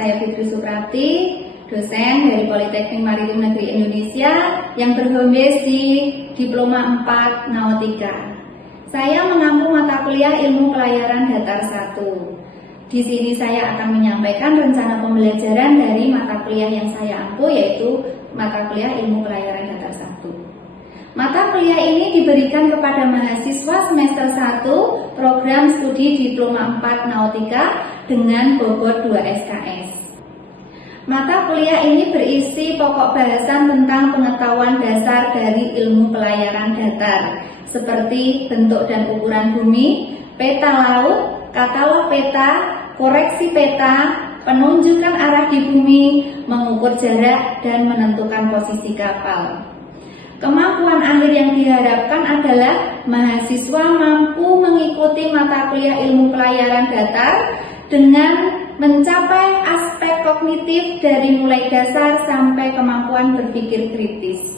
saya Fitri Suprati, dosen dari Politeknik Maritim Negeri Indonesia yang berhome base di Diploma 4 Nautika. Saya mengampu mata kuliah Ilmu Pelayaran Datar 1. Di sini saya akan menyampaikan rencana pembelajaran dari mata kuliah yang saya ampu, yaitu mata kuliah Ilmu Pelayaran Datar 1. Mata kuliah ini diberikan kepada mahasiswa semester 1 program studi Diploma 4 Nautika dengan bobot 2 SKS. Mata kuliah ini berisi pokok bahasan tentang pengetahuan dasar dari ilmu pelayaran datar, seperti bentuk dan ukuran bumi, peta laut, katalog peta, koreksi peta, penunjukan arah di bumi, mengukur jarak, dan menentukan posisi kapal. Kemampuan akhir yang diharapkan adalah mahasiswa mampu mengikuti mata kuliah ilmu pelayaran datar dengan mencapai aspek kognitif dari mulai dasar sampai kemampuan berpikir kritis.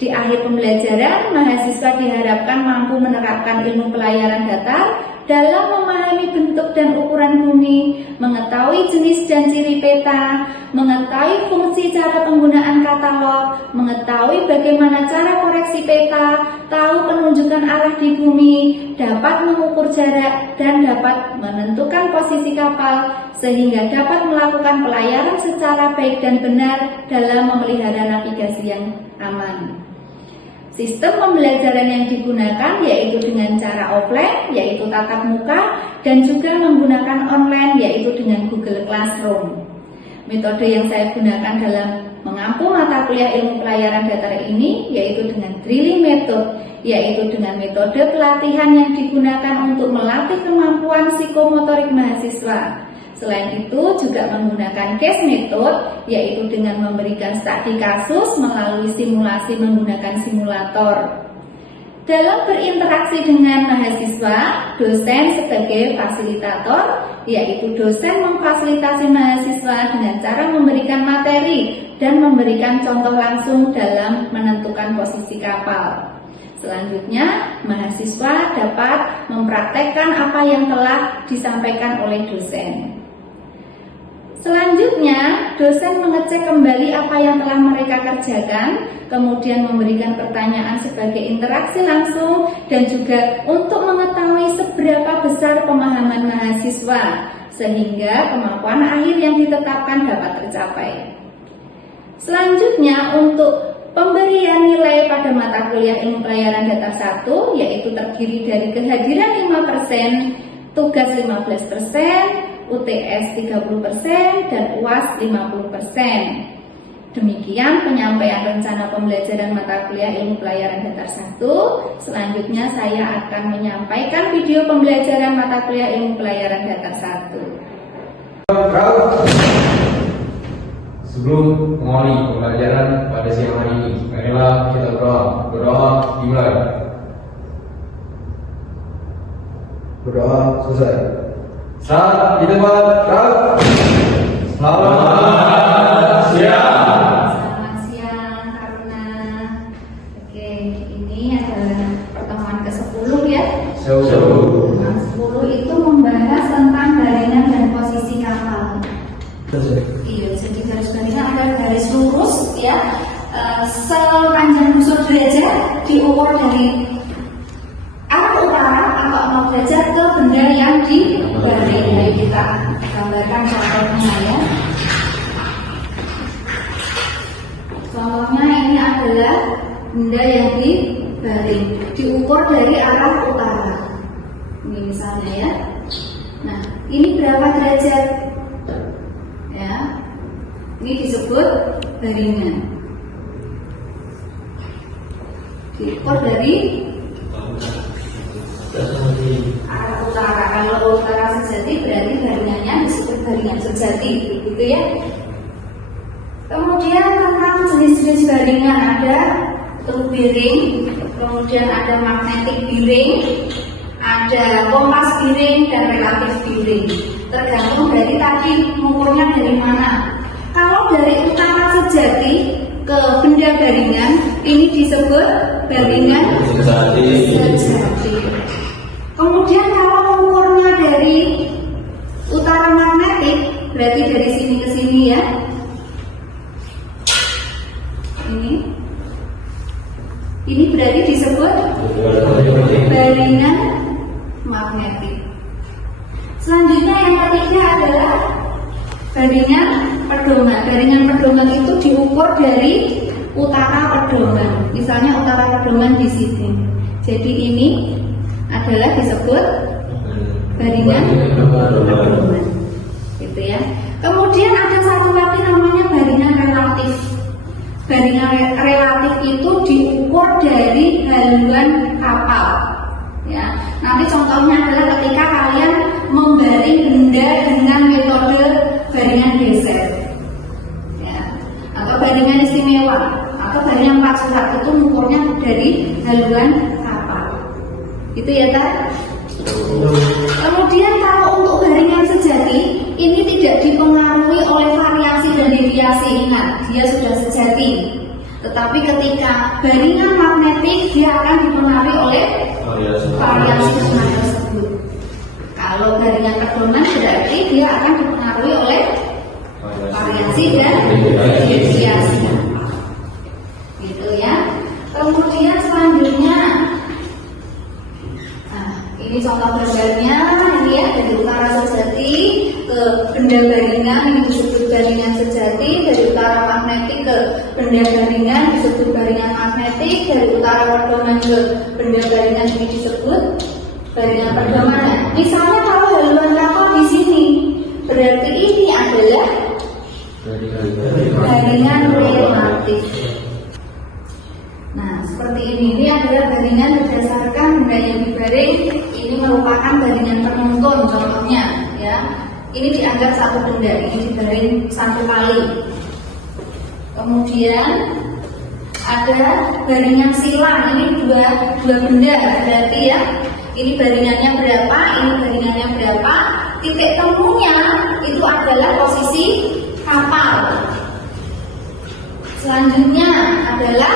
Di akhir pembelajaran, mahasiswa diharapkan mampu menerapkan ilmu pelayaran datar dalam memahami bentuk dan ukuran bumi, mengetahui jenis dan ciri peta, mengetahui fungsi cara penggunaan katalog, mengetahui bagaimana cara koreksi peta, tahu penunjukan arah di bumi, dapat mengukur jarak, dan dapat menentukan posisi kapal, sehingga dapat melakukan pelayaran secara baik dan benar dalam memelihara navigasi yang aman. Sistem pembelajaran yang digunakan yaitu dengan cara offline, yaitu tatap muka, dan juga menggunakan online, yaitu dengan Google Classroom. Metode yang saya gunakan dalam mengampu mata kuliah ilmu pelayaran datar ini yaitu dengan drilling method, yaitu dengan metode pelatihan yang digunakan untuk melatih kemampuan psikomotorik mahasiswa. Selain itu juga menggunakan case method, yaitu dengan memberikan studi kasus melalui simulasi menggunakan simulator. Dalam berinteraksi dengan mahasiswa, dosen sebagai fasilitator, yaitu dosen memfasilitasi mahasiswa dengan cara memberikan materi dan memberikan contoh langsung dalam menentukan posisi kapal. Selanjutnya, mahasiswa dapat mempraktekkan apa yang telah disampaikan oleh dosen. Selanjutnya, dosen mengecek kembali apa yang telah mereka kerjakan, kemudian memberikan pertanyaan sebagai interaksi langsung dan juga untuk mengetahui seberapa besar pemahaman mahasiswa, sehingga kemampuan akhir yang ditetapkan dapat tercapai. Selanjutnya, untuk pemberian nilai pada mata kuliah ilmu pelayaran datar 1, yaitu terdiri dari kehadiran 5%, tugas 15%, UTS 30% dan UAS 50%. Demikian penyampaian rencana pembelajaran mata kuliah ilmu pelayaran datar 1. Selanjutnya saya akan menyampaikan video pembelajaran mata kuliah ilmu pelayaran datar 1. Sebelum mengawali pembelajaran pada siang hari ini, marilah kita berdoa. Berdoa dimulai. Berdoa selesai. Saat di tempat, selamat siang. Selamat siang, Karuna. Oke, ini adalah pertemuan ke-10 ya. Pertemuan 10 itu membahas tentang baringan dan posisi kapal. Iya, jadi garis baringan adalah garis lurus ya, sepanjang busur derajat diukur dari arah utara atau 0 derajat ke benda yang dibaring. Jadi kita gambarkan contohnya ya. Contohnya ini adalah benda yang dibaring, diukur dari arah utara. Ini misalnya ya. Nah, ini berapa derajat? Ya, ini disebut baringan. Diukur dari arah utara. Kalau utara sejati berarti baringannya disebut baringan sejati, gitu ya. Kemudian tentang jenis-jenis baringan ada teluk biring, kemudian ada magnetic biring, ada kompas biring dan relatif biring. Tergantung dari tadi mengukurnya dari mana. Kalau dari utara sejati ke benda baringan, ini disebut baringan sejati. Kemudian kalau mengukurnya dari utara magnetik berarti dari sini ke sini ya. Ini berarti disebut baringan magnetik. Selanjutnya yang ketiga adalah baringan pedoman. Baringan pedoman itu diukur dari utara pedoman. Misalnya utara pedoman di sini. Jadi ini adalah disebut baringan pedoman. Gitu ya. Kemudian ada satu lagi namanya baringan relatif. Baringan relatif itu diukur dari haluan kapal. Ya, nanti contohnya adalah ketika kalian membaring benda dengan metode baringan geser, ya, atau baringan istimewa, atau baringan empat surat itu mengukurnya dari haluan kapal. Itu ya kan? Kemudian kalau untuk baringan sejati ini tidak dipengaruhi oleh variasi dan deviasi, ingat dia sudah sejati. Tetapi ketika baringan magnetik dia akan dipengaruhi oleh variasi teman tersebut. Kalau baringan pedoman berarti dia akan dipengaruhi oleh variasi dan deviasi. Gitu ya. Kemudian selanjutnya, ini contoh gambarnya, ini ya dari utara sejati ke benda baringan ini disebut baringan sejati, dari utara magnetik ke benda baringan disebut baringan magnetik, dari utara pedoman ke benda baringan ini disebut baringan pedoman. Nah, misalnya kalau haluan kapal di sini, berarti ini adalah baringan relatif. Nah, seperti ini adalah baringan berdasarkan benda yang dibaring. Ini merupakan baringan penuntun contohnya, ya. Ini dianggap satu benda, ini dibaring satu kali. Kemudian ada baringan silang, ini dua benda berarti ya. Ini baringannya berapa, ini baringannya berapa. Titik temunya itu adalah posisi kapal. Selanjutnya adalah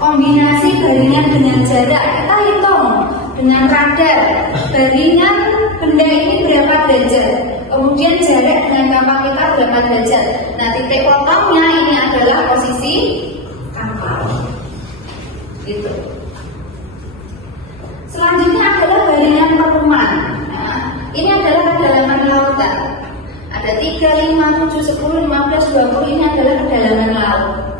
kombinasi baringan dengan jarak. Kita hitung dengan radar baringan benda ini berapa derajat, kemudian jarak dengan kapal kita berapa derajat. Nah, titik potongnya ini adalah posisi kapal. Gitu. Selanjutnya adalah baringan perumahan. Nah, ini adalah kedalaman lautan. Ada 3, 5, 7, 10, 15, 20. Ini adalah kedalaman laut.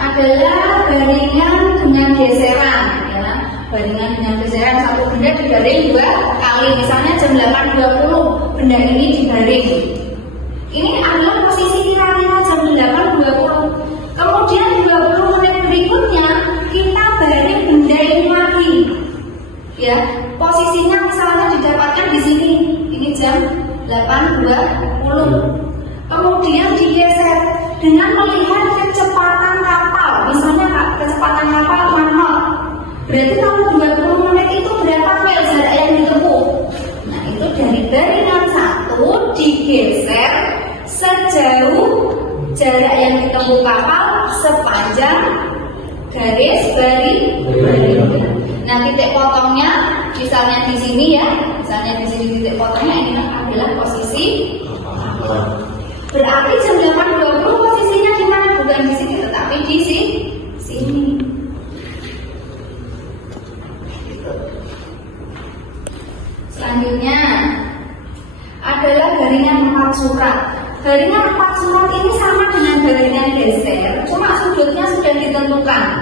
Adalah baringan dengan geseran, ya. Baringan dengan geseran satu benda dibaring dua kali, misalnya jam 8.20 benda ini dibaring. Ini adalah posisi kira-kira jam 8.20. Kemudian 20 menit berikutnya kita baring benda ini lagi, ya. Posisinya misalnya didapatkan di sini, ini jam 8.20. Kemudian digeser dengan melihat kecepatan kapal, misalnya kecepatan kapal 6 knot. Berarti kalau 20 menit itu berapa mil jarak yang ditempuh? Nah, itu dari baringan 1 digeser sejauh jarak yang ditempuh kapal sepanjang garis baringan. Nah, titik potongnya misalnya di sini ya, misalnya di sini titik potongnya ini adalah posisi kapal. Berarti jam 8.20 posisinya di mana? Bukan di sini, tetapi di sini. Gitu. Selanjutnya adalah baringan 4 surat. Baringan 4 surat ini sama dengan baringan geser, cuma sudutnya sudah ditentukan.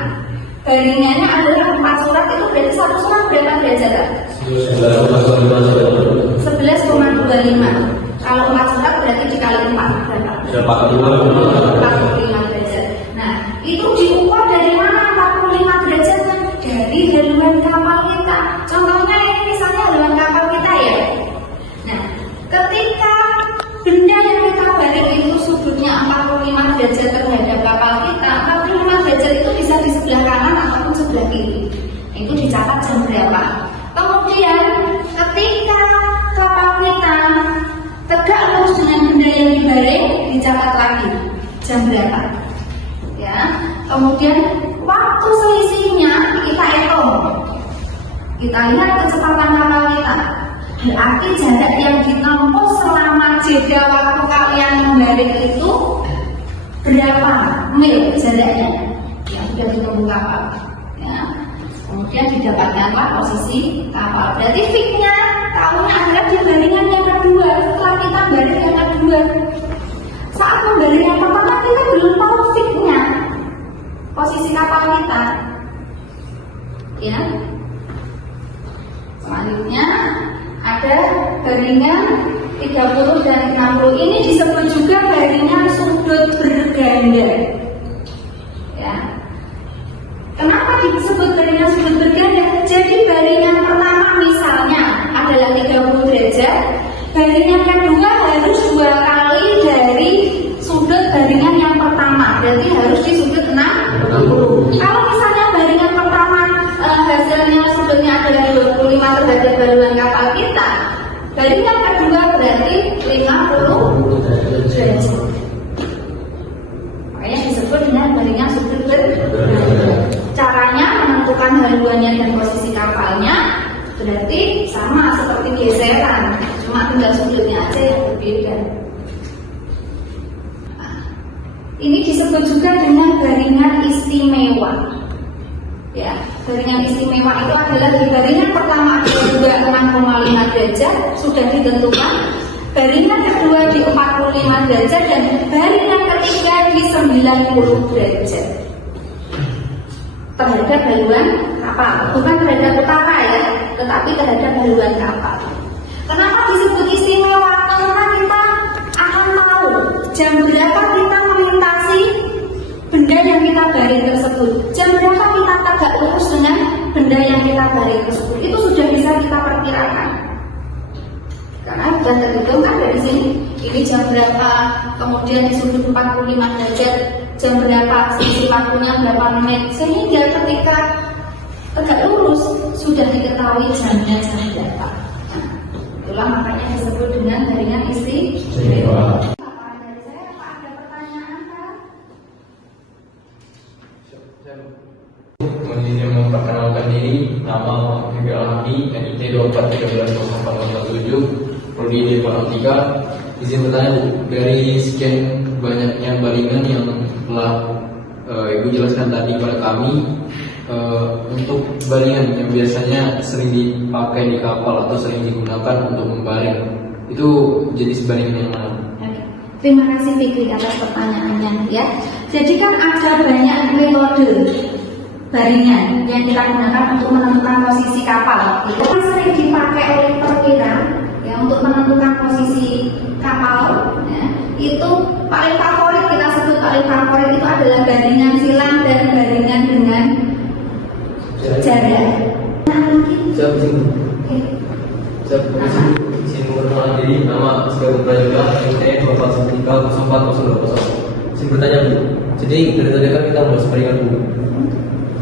Baringannya adalah 4 surat, itu berarti satu surat berapa derajat? 11,25. Kalau 4 surat berarti dikali 4 berapa? 45 derajat. Nah, itu diukur dari mana 45 derajat? Dari haluan kapal kita. Contohnya ini misalnya haluan kapal kita ya. Nah, ketika benda yang kita baring itu sudutnya 45 derajat terhadap kapal kita, 45 derajat itu bisa di sebelah kanan ataupun sebelah kiri. Itu dicatat jam berapa. Kemudian ketika kapal kita tegak lurus dengan benda yang dibaring, dicatat lagi jam berapa, ya. Kemudian waktu selisihnya kita hitung, kita lihat kecepatan kapal kita. Berarti jarak yang ditempuh selama jeda waktu kalian membaring itu berapa mil jaraknya yang sudah ditempuh kapal. Ya. Kemudian didapatkanlah posisi kapal. Berarti fix-nya tahunya adalah di baringan yang kedua. Setelah kita baring yang kedua, saat membaring yang pertama kita belum tahu fix-nya posisi kapal kita. Ya. Selanjutnya ada baringan 30 dan 60. Ini disebut juga baringan sudut berganda. Ya. Kenapa disebut baringan sudut berganda? Jadi baringan pertama misalnya adalah 30 derajat, baringan kedua harus 2 kali dari sudut baringan yang pertama, berarti harus di sudut 60. Kalau misalnya baringan pertama hasilnya sudutnya adalah 25 terhadap baluan kapal kita, baringan kedua berarti 50 derajat. Makanya disebut dengan baringan sudut berganda. Caranya menentukan haluannya dan posisi kapalnya berarti sama seperti geseran, cuma tinggal sudutnya aja yang berbeda. Nah, ini disebut juga dengan baringan istimewa. Ya, baringan istimewa itu adalah di baringan pertama juga 6,5 derajat sudah ditentukan, baringan kedua di 45 derajat dan baringan ketiga di 90 derajat terhadap haluan kapal, bukan terhadap utara ya, tetapi terhadap haluan kapal. Kenapa disebut istimewa? Karena kita akan tahu jam berapa kita melintasi benda yang kita baring tersebut, jam berapa kita tegak lurus dengan benda yang kita baring tersebut, itu sudah bisa kita perkirakan. Karena sudah terhitung kan dari sini, ini jam berapa, kemudian di sudut 45 derajat, jam berapa, sisi waktunya berapa menit, sehingga ketika tegak lurus sudah diketahui jamnya jam berapa. Nah, itulah makanya disebut dengan baringan istimewa. Kemudian memperkenalkan diri, nama Habib Alhamdi, NIT 24130447, Prodi Informatika. Izin bertanya Bu, dari sekian banyaknya baringan yang telah Ibu jelaskan tadi pada kami, untuk baringan yang biasanya sering dipakai di kapal atau sering digunakan untuk membaring, itu jenis baringan yang mana? Terima kasih Fikri atas pertanyaannya ya. Jadi kan ada banyak metode baringan yang kita gunakan untuk menentukan posisi kapal. Itu kan sering dipakai oleh perwira ya, untuk menentukan posisi kapal ya. Itu paling favorit, kita sebut paling favorit itu adalah baringan silang dan baringan dengan jarak. Siap sini. Siap sini memperkenalkan diri, nama Sekarang Prajuga, NIT 24130420. Saya bertanya Bu, jadi dari tadi kan kita bahas baringan Bu,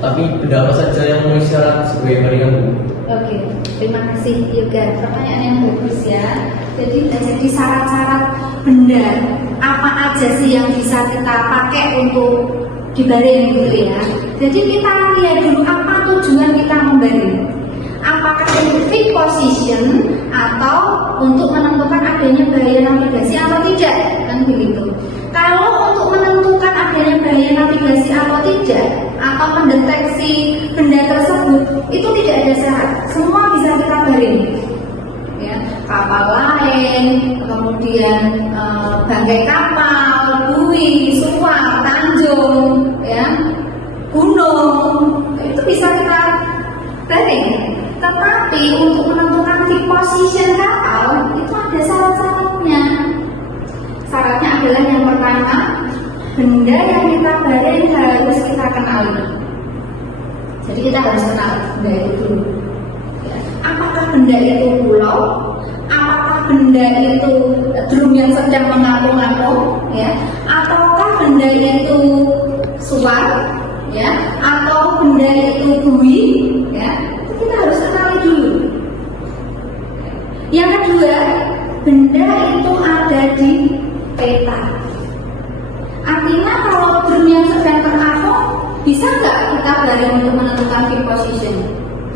tapi benda apa saja yang memenuhi syarat sebagai baringan Bu? Oke, terima kasih Yoga. Pertanyaan yang bagus ya. Jadi syarat-syarat benda apa aja sih yang bisa kita pakai untuk dibaring gitu ya. Jadi kita lihat dulu apa tujuan kita membaring. Apakah untuk fit position atau untuk menentukan adanya bahaya navigasi atau tidak, kan begitu. Kalau untuk menentukan adanya bahaya navigasi atau tidak, atau mendeteksi benda tersebut, itu tidak ada syarat, semua bisa kita baring ya, kapal lain, kemudian bangkai kapal, bui, suar, tanjung ya, gunung, itu bisa kita baring. Tetapi untuk menentukan fit position kapal itu ada syarat-syaratnya. Syaratnya adalah yang pertama, benda yang kita baring harus kita kenali. Jadi kita harus kenal benda itu dulu. Ya. Apakah benda itu pulau? Apakah benda itu drum yang sedang mengapung-apung? Ya. Ataukah benda itu suar? Ya. Atau benda itu bui? Ya. Kita harus kenali dulu. Yang kedua, benda itu ada di peta. Artinya kalau drum yang sedang terapung, bisa nggak kita baring untuk menentukan fit position?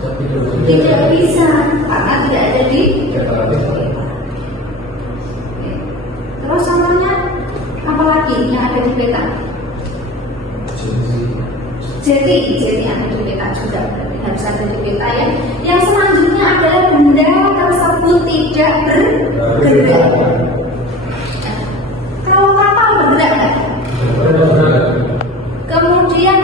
Tidak bisa karena tidak ada di peta. Terus contohnya apa lagi yang ada di peta? Jadi ada di peta juga, harus ada di peta ya. Yang selanjutnya adalah benda tersebut tidak bergerak. Kalau kapal bergerak kan? Kemudian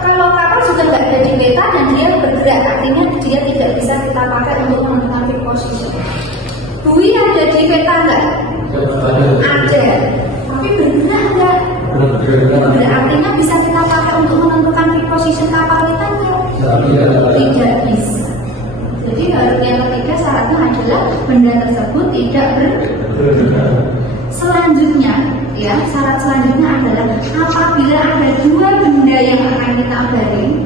kalau kapal sudah nggak ada di peta dan dia bergerak, artinya dia tidak bisa kita pakai untuk menentukan peak position. Bui ada di peta nggak? Ada, tapi bergerak nggak? Artinya bisa kita pakai untuk menentukan peak position kapal kita nggak? Tidak bisa. Jadi yang ketiga syaratnya adalah benda tersebut tidak bergerak. Selanjutnya, ya syarat selanjutnya adalah apabila ada dua benda yang akan kita baring,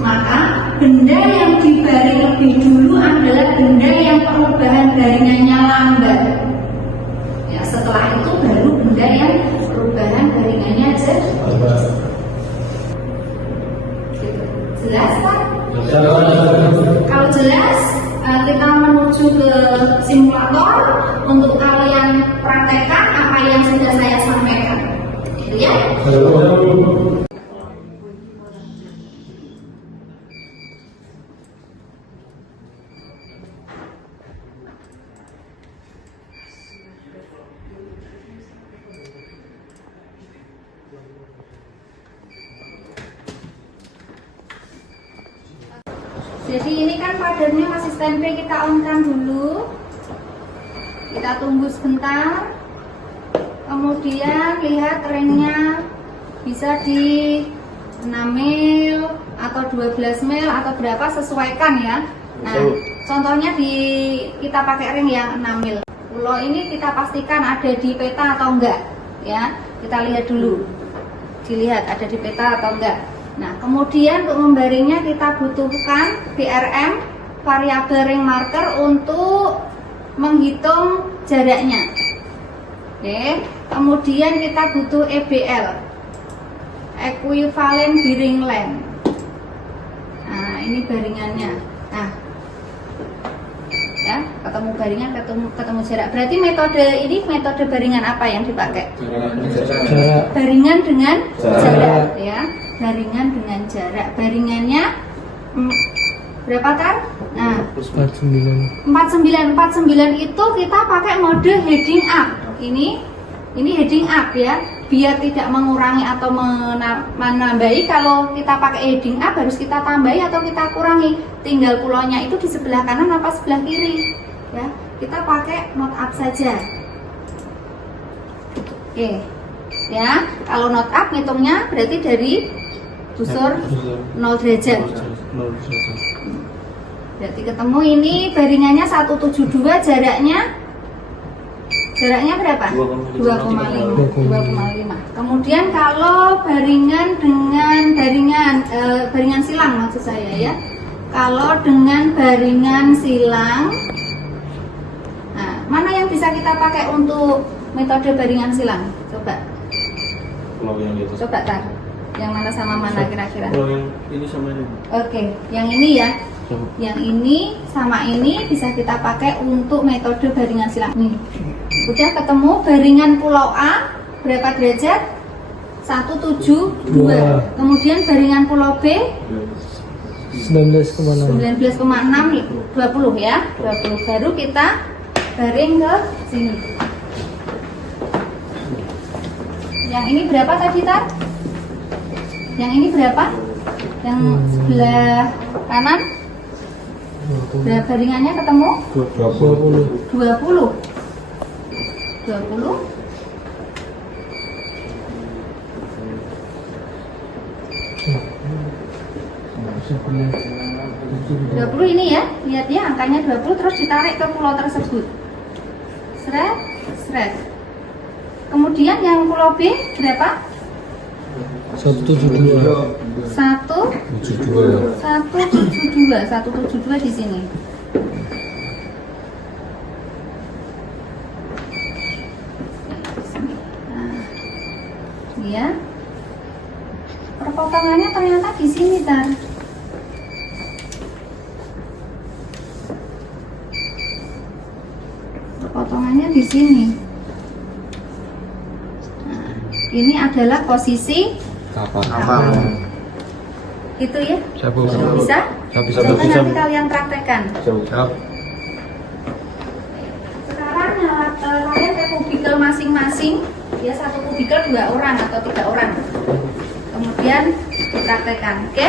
maka benda yang dibaring lebih dulu adalah benda yang perubahan baringannya lambat. Ya, setelah itu baru benda yang perubahan baringannya cepat. Jelas kan? Kalau jelas, kita menuju ke simulator untuk kalian praktekkan apa yang sudah saya sampaikan. Gitu ya. Jadi ini kan padernya masih standby, kita on-kan dulu. Kita tunggu sebentar. Kemudian lihat ringnya bisa di 6 mil atau 12 mil atau berapa, sesuaikan ya. Nah, contohnya kita pakai ring yang 6 mil. Pulau ini kita pastikan ada di peta atau enggak ya. Kita lihat dulu. Dilihat ada di peta atau enggak. Nah, kemudian untuk membaringnya kita butuhkan VRM, variabel ring marker, untuk menghitung jaraknya. Oke, kemudian kita butuh EBL, equivalent bearing length. Nah, ini baringannya. Nah, ya, ketemu baringan, ketemu jarak. Berarti metode baringan apa yang dipakai? Baringan dengan jarak, ya. Baringan dengan jarak. Baringannya berapa kan? Nah, 49 itu kita pakai mode heading up. Ini heading up ya, biar tidak mengurangi atau menambahi. Kalau kita pakai heading up harus kita tambahi atau kita kurangi. Tinggal pulaunya itu di sebelah kanan apa sebelah kiri ya. Kita pakai not up saja. Oke. Ya, kalau not up ngitungnya berarti dari busur 0 derajat. Berarti ketemu ini baringannya 172, jaraknya berapa? 2,5. Kemudian kalau baringan dengan baringan silang maksud saya ya. Kalau dengan baringan silang, nah, mana yang bisa kita pakai untuk metode baringan silang? Coba. Coba tar. Yang mana sama mana kira-kira? Yang ini sama ini. Oke, yang ini ya. Yang ini sama ini bisa kita pakai untuk metode baringan silang. Nih, udah ketemu baringan pulau A berapa derajat? 172. Kemudian baringan pulau B 19,6 20 ya. 20 baru kita baring ke sini. Yang ini berapa tadi Tar? Yang ini berapa? Yang sebelah kanan? Baringannya ketemu 20. Ini ya, lihat ya, angkanya 20 terus ditarik ke pulau tersebut. Seret. Kemudian yang pulau B berapa? 172 di sini. Nah, ya. Perpotongannya ternyata di sini Tar. Letaknya di sini. Nah, ini adalah posisi Kapal. itu ya. Sabu. Bisa? Bisa. Coba nanti kalian praktekkan. Siap. Sekarang kalian ke kubikel masing-masing. Ya, satu kubikel 2 orang atau 3 orang. Kemudian dipraktekkan, oke?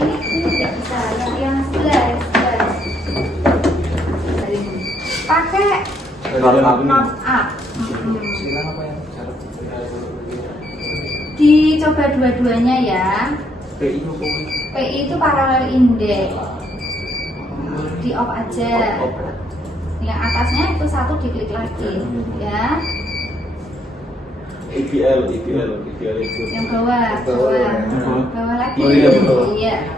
Ini tidak bisa, yang sebelah. Pakai not up. Dicoba dua-duanya ya. PI itu paralel indeks. Di off aja. Yang atasnya itu satu diklik lagi, ya. IPL itu. Yang bawah lagi. Oh, iya, betul. Iya.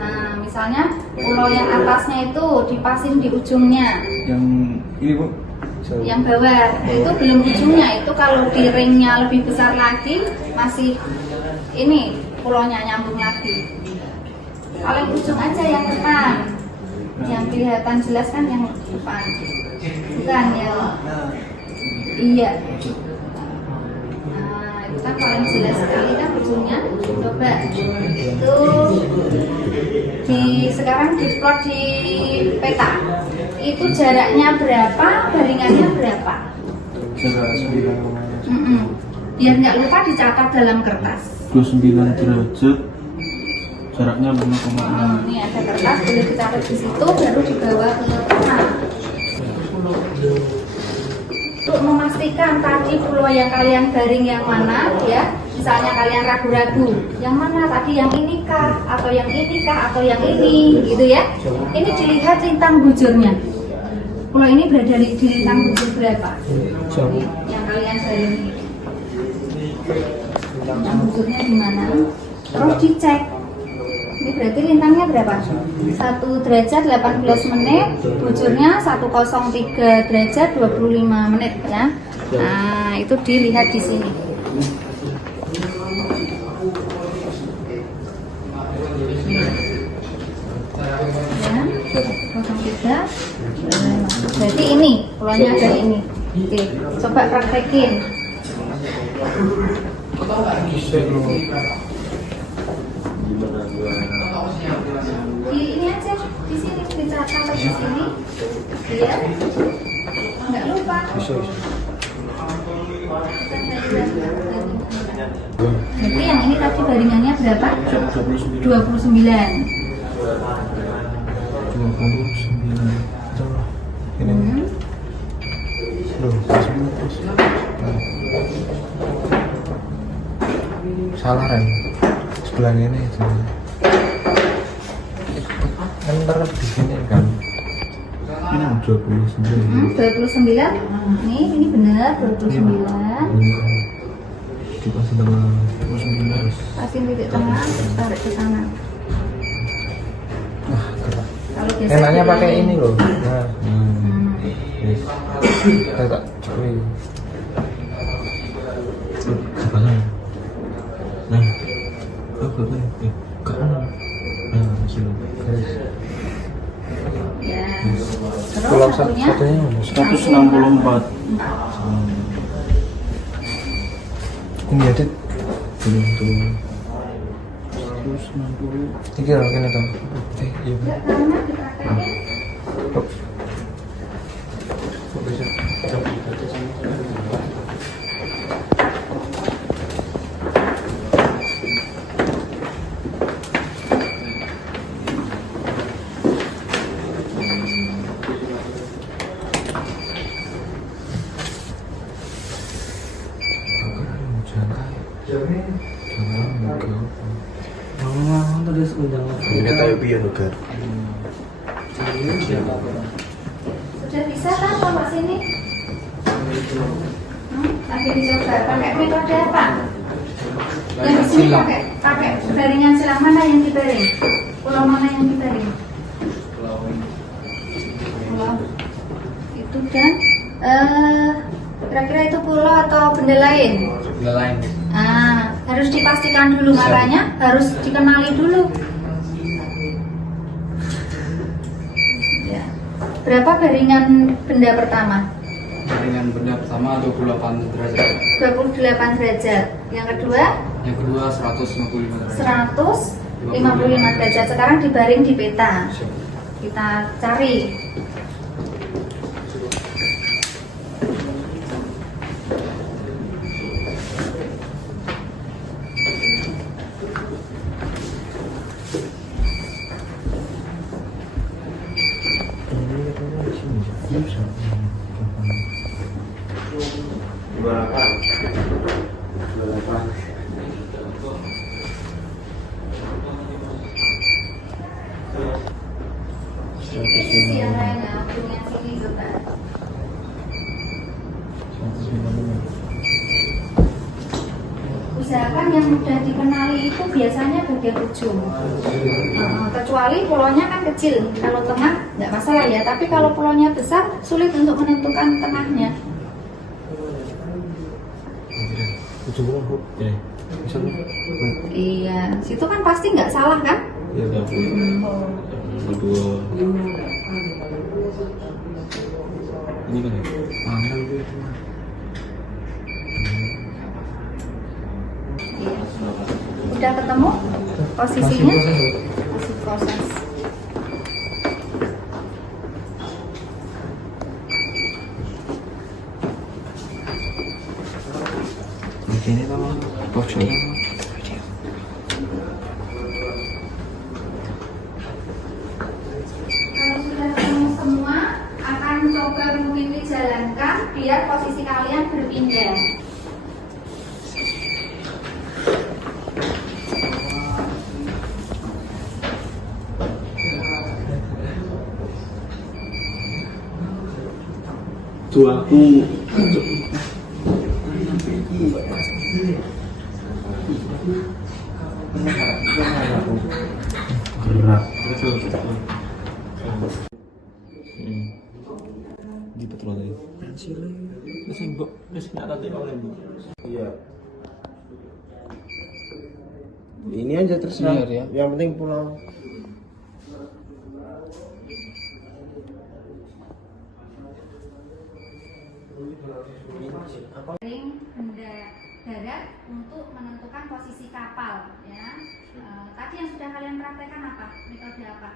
Nah, misalnya pulau yang atasnya itu dipasin di ujungnya. Yang ini Bu. Yang bawah itu belum ujungnya, itu kalau di ringnya lebih besar lagi masih ini pulaunya nyambung lagi. Paling ujung aja yang depan, yang kelihatan jelas kan yang depan, bukan yang iya. Nah, itu kan paling jelas sekali kan ujungnya. Coba itu sekarang diplot di peta. Itu jaraknya berapa, baringannya berapa? Jarak 9 namanya. Biar nggak lupa dicatat dalam kertas. 29 derajat. Jaraknya 5,6. Ini ada kertas, boleh dicatat di situ, baru dibawa ke tengah. Untuk memastikan tadi pulau yang kalian baring yang mana, ya. Misalnya kalian ragu-ragu, yang mana tadi, yang ini kah, atau yang ini kah, atau yang ini, gitu ya. Ini dilihat lintang bujurnya. Pulau ini berada di lintang bujur berapa? Yang kalian baring. Lintang bujurnya di mana? Terus dicek. Ini berarti lintangnya berapa? 1 derajat 18 menit, bujurnya 103 derajat 25 menit ya. Nah, itu dilihat di sini. Ya, 03. Berarti ini, pulaunya ada ini. Oke, coba praktekin. Di ini aja, di sini dicatat di sini, ya, nggak lupa. Jadi yang ini tadi baringannya berapa? 29. Ini. Loh, salah Ren. Sebelah ini itu. Kan ntar di sini kan. Ini 29. 29. Ini benar 29. Dikasih tengah 29. Kasih titik tengah, tarik ke sana. Kalau biasa Enaknya di- pakai ini loh. Nah, yes. Saya tak cuy. Nah, apa tuh? Nah, sini. Ya. Pulau Terus satunya satunya 164. Ini ada belum tuh. 160. Tiga kan itu. Iya. enggak, karena dipraktekin. Oh. Ini tayo biar lugar. Sudah bisa kan kalau sini? Lagi dicoba pakai metode apa? Yang di sini pakai baringan silang mana yang dibaring? Pulau mana yang dibaring? Pulau itu kan kira-kira itu pulau atau benda lain? Benda lain. Harus dipastikan dulu, makanya harus dikenali dulu. Berapa baringan benda pertama? Baringan benda pertama 28 derajat. 28 derajat. Yang kedua Yang kedua 155 derajat. 155 derajat. Sekarang dibaring di peta. Kita cari. Sisi yang lain ya, yang sini coba. Usahakan yang mudah dikenali itu biasanya bagian ujung. Kecuali pulaunya kan kecil, kalau tengah nggak masalah ya. Tapi kalau pulaunya besar, sulit untuk menentukan tengahnya. Iya, situ kan pasti nggak salah kan? Kedua. Ini kan ya? Iya. Udah ketemu posisinya? Masih proses. Ini sama pocong. Kalau sudah ketemu semua, akan coba mungkin dijalankan biar posisi kalian berpindah. Tuh aku gerak. Di betul tadi. Masih mbok, masih nak tadi oleh mbok. Iya. Ini aja terserah. Biar ya. Yang penting pulang. Baring benda darat untuk menentukan posisi kapal ya. Tadi yang sudah kalian praktekkan apa? Metode apa?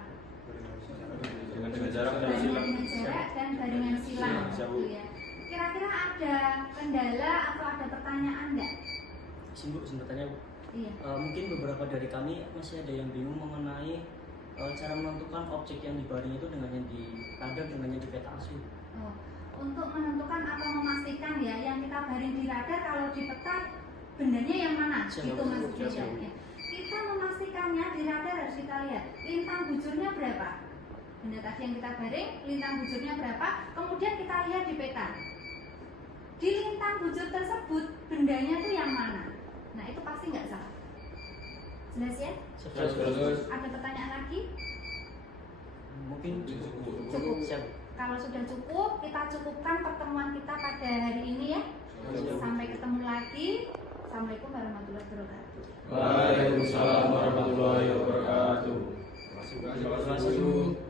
Dengan jarak Baringan dengan jarak dan baringan silang gitu ya. Kira-kira ada kendala atau ada pertanyaan nggak? Bu, sebenarnya Bu. Iya. Mungkin beberapa dari kami masih ada yang bingung mengenai cara menentukan objek yang dibaring itu dengan yang di radar dengan yang di peta asli. Oh, untuk menentukan atau memastikan ya yang kita baring di radar kalau di peta bendanya yang mana Siap, gitu Bu. maksudnya Siap, Bu. ya. Kita memastikannya di radar harus kita lihat lintang bujurnya berapa. Benda tadi yang kita baring lintang bujurnya berapa, kemudian kita lihat di peta. Di lintang bujur tersebut bendanya tuh yang mana. Nah itu pasti nggak salah. Jelas ya? Ada pertanyaan lagi? Mungkin Cukup. Siap. Kalau sudah cukup, kita cukupkan pertemuan kita pada hari ini ya. Sampai ketemu lagi. Assalamualaikum warahmatullahi wabarakatuh. Waalaikumsalam warahmatullahi wabarakatuh. Terima kasih.